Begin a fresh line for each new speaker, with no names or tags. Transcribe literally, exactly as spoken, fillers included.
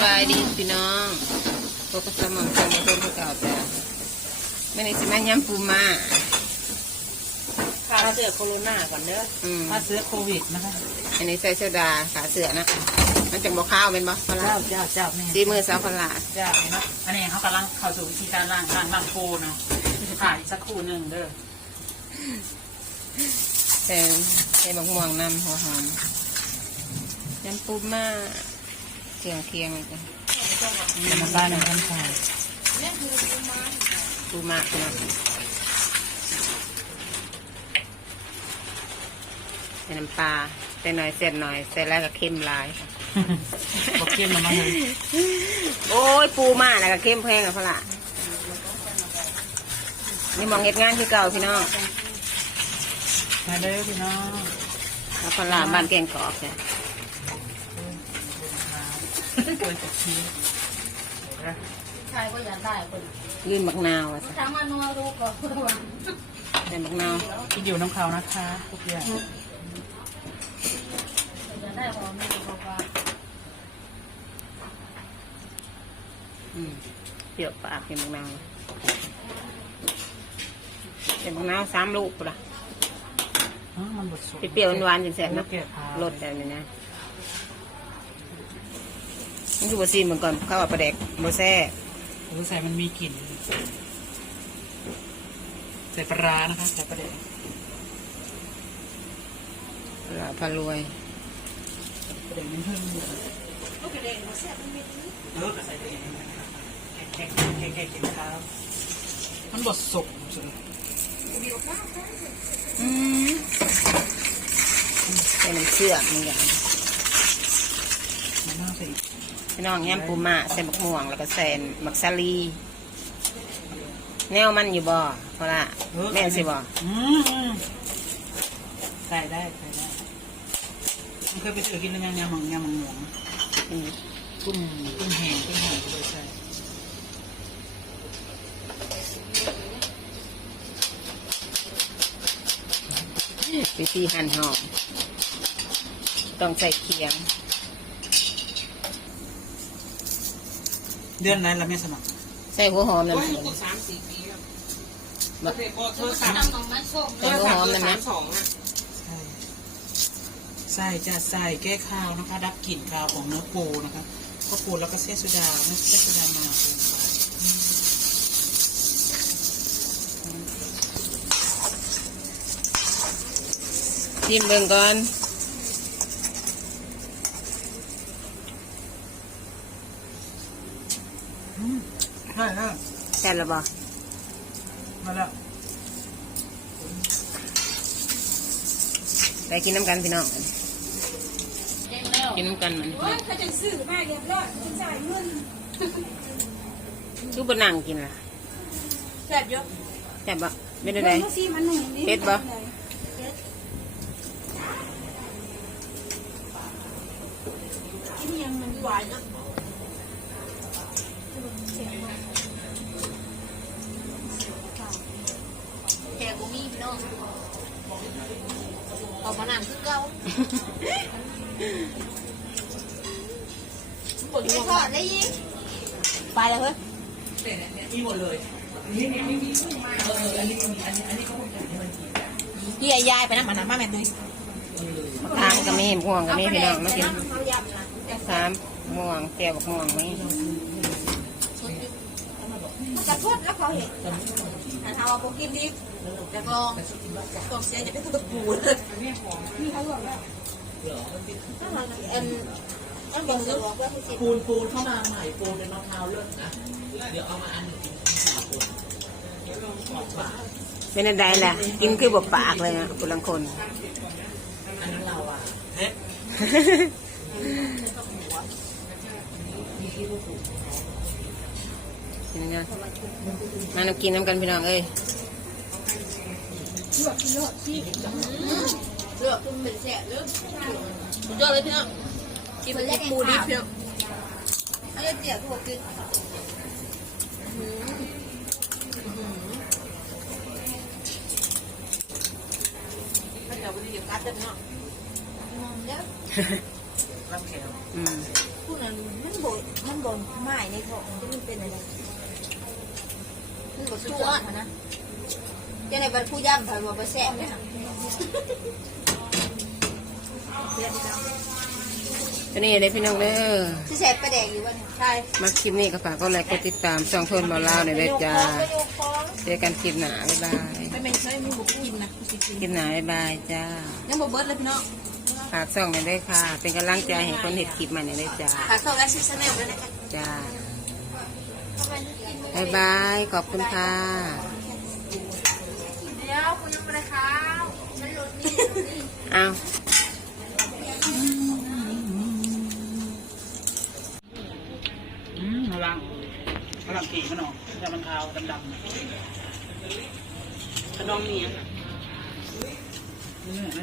บายดีพี่น้องพวกกระสมองจังมาต้นเก่าแต่ไม่ได้สิมาย้ำปูมา
ขาเสือโคโรนาก่อนเด้อขาเสือโควิดนะคะ
อันนี้ใส่เสื้อดาขาเสือนะมันจังบอกข้าวเป็นบ่พลา
เจ้าเจ้าเจ้านี่
ซีมือสาวพลา
เจ้าเนาะอันนี้เขากำลังเข้าสู่วิธีการล้างล้างล้างโคเนาะถ่ายสักครู่หนึ่งเด้อ
ใส่ใส่บะม่วงน้ำหัวหอมย้ำปูมาเคียงเคียงเลยจ้ะ
น้ำปลาหนึ่งพันสาม
ปูมาเนาะใส่น้ำปลาใส่หน่อยเสร็จหน่อยใส่แล้วก็เค็มลาย
บอกเค็มมาเลย
โอ้ยปูมาแล้วก็เค็มแพงอ่ะพ่อละนี่มองเหตุงานที่เก่าพี่น้อง
มาเด้อพี่น้อง
แล้วพ่อละบ้านแกงกอกเนี่ย
ใช่ก็อยากได้คน
ยื่นบักนาวอ่ะสิ
ทั้งมันนัวรู้ก่อน
ใส่บักนาว
ที่อยู่น้ำเขานะคะทุกอย่าง
อยากได้พอไม่รู้ว่า
อืมเปรี้ยวปากเป็นบักนาวเป็นบักนาวสามลูกป่ะ
มันบดสุ
ดเปรี้ยวหวานจนแสบนะรสแบบนี้นะนี่คือบัซีเหมือนก่อนข้าวปลาแดกโมแซ่
หรือใส่มันมีกลิ่นใส่ปลานะคะใส่ปลาแดก
ปลาพารวย
ปลาแดกมันเพิ่มเยอะปลาแดกมันแซ่บมันมีเออใส่ปลาแดกแข็งแข็งแข็งแข็งครับมันบดสุกสุด
อืมใส่น้ำเชื่อมนี่อย่าง
มากสิ
พี่น้องแง้มปูมาใส่บักม่วงแล้วก็ใส่บักซาลีแนวมันอยู่บ่เพราะละแม่สิบ่
ใส่ได้ใส่ได้มันเคยไปซื้อกินแล้วยังยำมังยำมังหมูกุ้งกุ้งแห้งกุ้งแห้งเลยใช่
วิธีหั่นหอมต้องใส่เคียง
เดือนนั้นเราไม่สมัคร
ใส่หัวหอมนั่นเอง
สามสี่ปีแล้ว
ใส่หัวหอมนั่นนะ
ใส่จะใส่แก้ข้าวนะคะดับกลิ่นข้าวของเนื้อปูนะคะก็ปูแล้วก็เส้นสุดาเนื้อเส้นสุดามา
ชิมเบิ่งก่อน
ใช่ฮะ
แซ่บหรือเปล่า
มาแล้ว
ไปกินน้ำกันพี่น้องกินน้ำกันมัน
เขาจะซื้อมาเรียบร้อยจะจ่ายเงิน
ทุกบนนั่งกินล่ะ
แซ่บเยอะ
แซ่บบ่เป็นอะไรเผ็ดบ่
ที่ยังมันหวานนะแกกูมีพี่น้องออกมานานคือเก่าไม่ทอดได้ยิงไปเลยเฮ้ย
มีหมดเลยนี่นี่นี่เอออันนี้อันนี้อันนี้เขาบอกให้มันกิน
พี่ยายไปนั่งมาหน้ามาแม่ด้วย
ทางก็มีม่วงก็มีพี่น้องมากินสามม่วงแก้วม่วงไหม
มันจะทอดแล้วเขาเห็นอันทำเอาโปกินดิแล้วก็ตกเสียจะเป็นตัวปูเลยนี่เขาบอกว่าเอ็มเอ็มบอกเลยว่า
ปูนปูนเข้ามาใหม่ปูนเป็นมะพร้าวเลิศนะเดี๋ยวเอามาอันหนึ่ง
เป็นอะไรล่ะกินคือบวปากเลยนะคนละคน
อันนั้นเราอ่ะเฮ้
กินกันมาน้ำกินน้ำกันพี่น้องเอ้ย
เลือกเลือกที่เลือกคุณเป็นแสบเลือกสุดยอดเลยพี่น้องกินเป็นปูดิบพี่น้องไอ้เจี๊ยบพวกกินถ้าเดี๋ยววันนี้เดี๋ยวกัดจะเนาะเดี๋ยว
รับแขก
พูดนั้นมันบ่อยมันโดนไม้ในท้องจะมันเป็นอะไรมันบดชั่วนะจะในบรรพุย่ำถอยบอกไปแซ่บเลยค่ะ
ตัวนี้เลยพี่น้องเด้อ
ที่แซ่บประแดกอยู่วะเนี่ยใช่
มาคลิปนี้ก็ฝากก็ไลค์กดติดตามช่องทนมาเล่าในอยเด้อจ้าเจอกันคลิปหน้าบ๊ายบาย
ไม่ไม่ใช่มึงบอกกินนะกูสิกิน
คลิปหน้าบ๊ายบายจ้า
ยังบอกเบิร์ดเลยพี่น้อง
ฝากช่องในอยเด้อค่ะ เป็นกำลังใจให้คนเห็ดคลิปใหม่ในอยเด้อจ้า
ขาเข้าแล้วซื้อชาแนลด้วยนะคะ
จ้าบ๊ายบายขอบคุณค่ะ
เดี๋ยวคุณยังไม่ได้ข้าวฉันหลุดนี่
เอา
อืมระวังระวังกี่มันออกแต่มันขาวดำๆขนมนี่